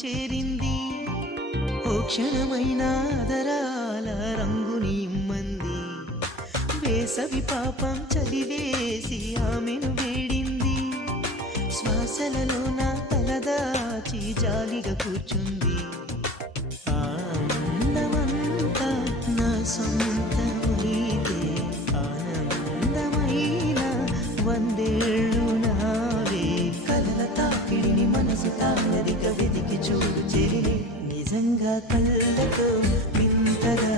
చేరింది. ఓ క్షణమైన ఆదరాల రంగుని ఇమ్మంది వేసవి పాపం చదివేసి ఆమెను వేడింది. శ్వాసలలో నా తలదాచి జాలిగా కూర్చుంది. ఆనందమంతా నా సొంతమైతే ఆనందమైన వందేళ్ళు మనసు తానదిక వెదికి చూడు నిజంగా కళ్ళతో ఇంతగా